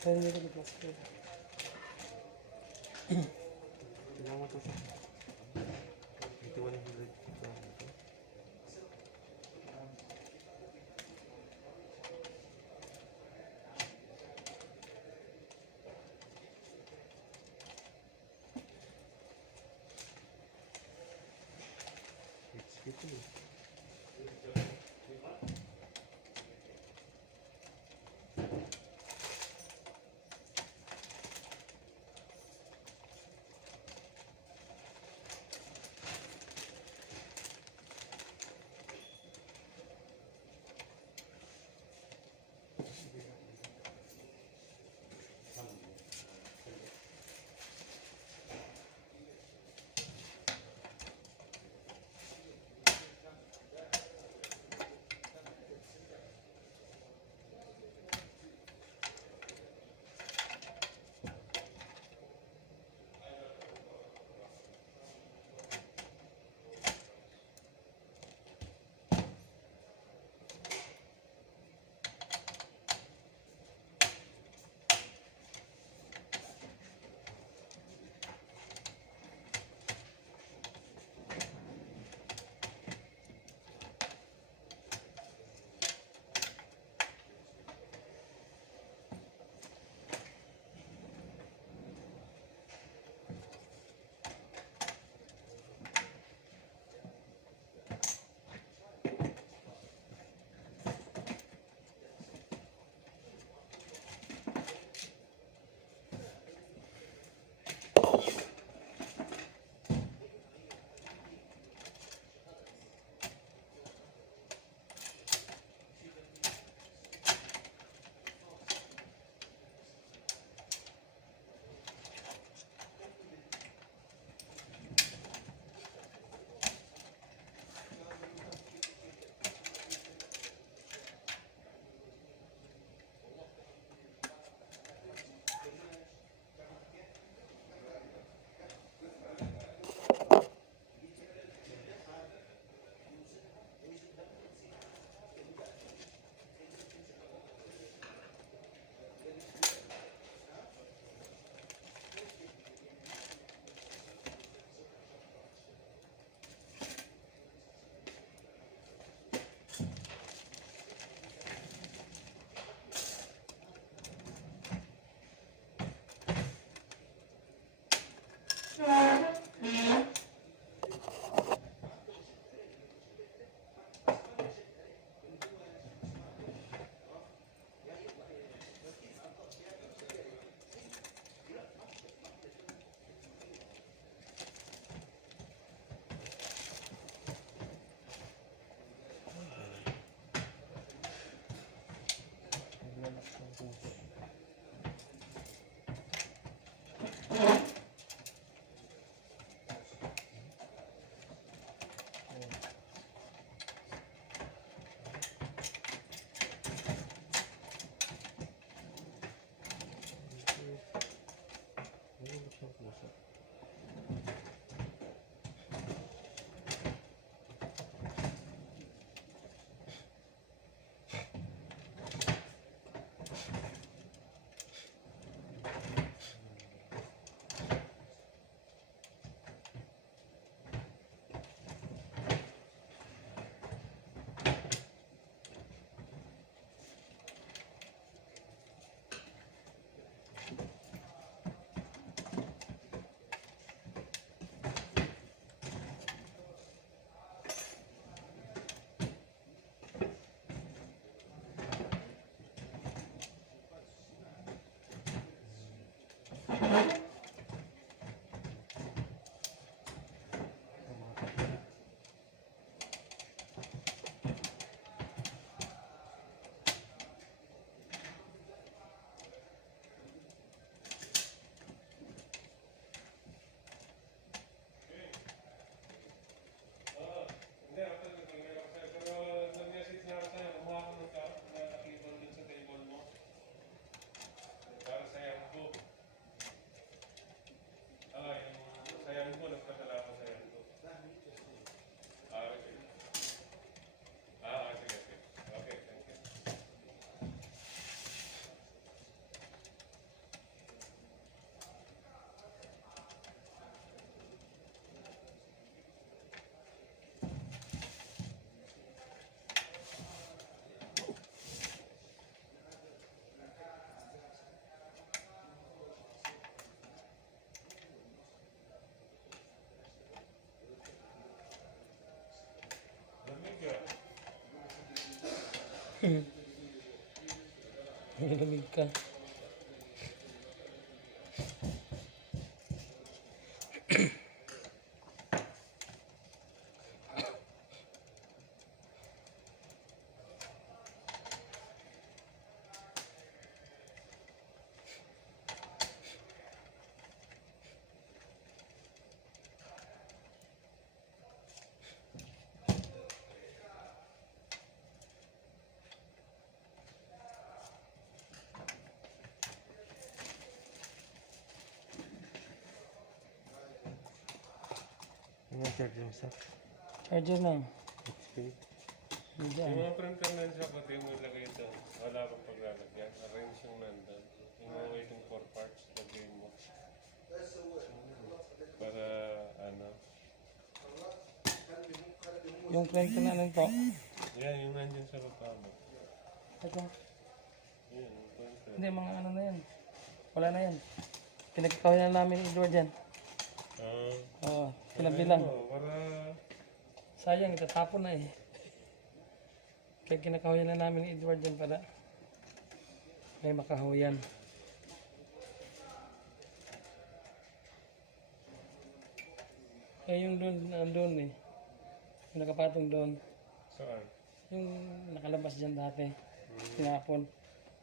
Kaya hindi ko nag-plus ko. Tingnan mo ito siya. 8100 ito. HP ito eh. Nilamig ka. Ano yung charger mo sa? Charger lang. HP? Hindi Yung dyan. mga printer na siya, pati mo ilagay ito. Wala pang paglalagyan. Arrange yung nandun. Yung mga itong 4 parts, lagay mo. Para, ano. Yung printer na ano po. Yan, yung nandyan sa baba mo. Ito. Yan, yung printer. Hindi, mga ano na yan. Wala na yan. Pinagkakaw na namin Edward dyan. Ah. Oo, pinabilang. Para, Sayang, itatapon na eh. Kaya kinakahuyan na namin ni Edward dyan para may makahuyan. Eh yung doon, nandun eh. Yung nakapatong doon. saan? Yung nakalabas dyan dati. Tinapon.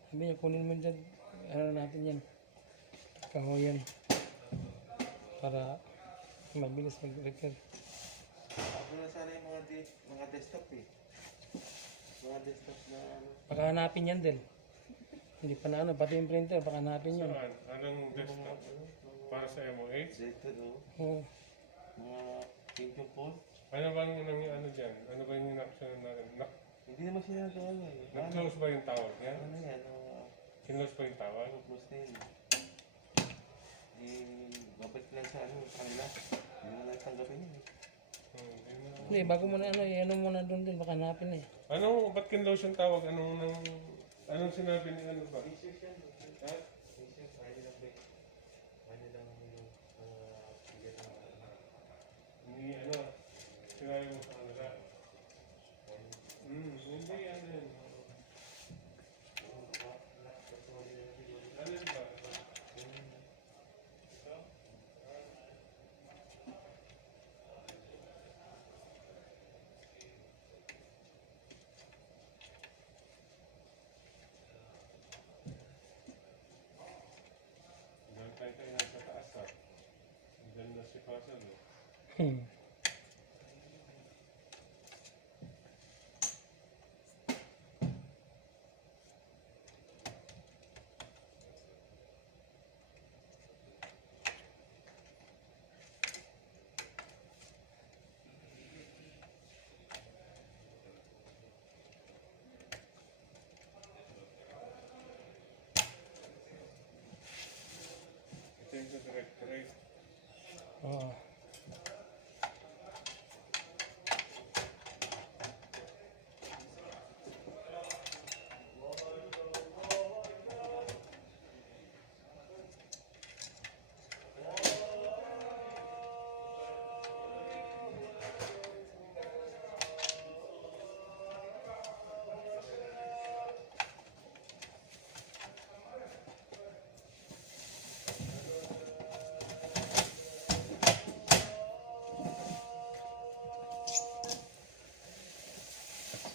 Sabi niya, kunin mo dyan. Ano natin yan. Kahuyan. Para mabilis mag-repair. Ako na sana yung mga desktop eh. Mga desktop na ano. Baka hanapin yan din. Hindi pa na ano, pati yung printer, baka hanapin yan. Saan? Anong desktop? Para sa MOH? Desktop oh. Oo. Mga Pentium phone. Ano bang ano dyan? Ano ba yung in-option natin? Hindi naman sila nagawa eh. Nag-close ba yung tawag yan? Ano yan? Kinlose ba yung tawag? Close na yun. Babalik lang sa ano, sa kanila. Hindi na natanggapin yun eh. Hindi na. Hindi, bago mo na ano, ano muna doon din, baka hanapin na eh. Ano, ba't kinlose yung tawag? Anong sinabi ni ano ba? Research yan. Ha? Research, ayaw nilang break. Ayaw nilang bigyan ng Hindi ano, sinabi mo sa kanila. Hindi ano yun. Ano yun ba? Diyan tayo nasa taas ha. Diyan na si Pasal eh. Hmm. Ito yung sa directorate. Oo.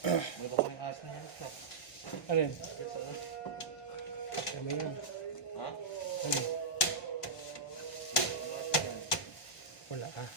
May baka may aas na yan sa. Alin? Kami yun. Ha? Ano? May aas na yan. Wala ah.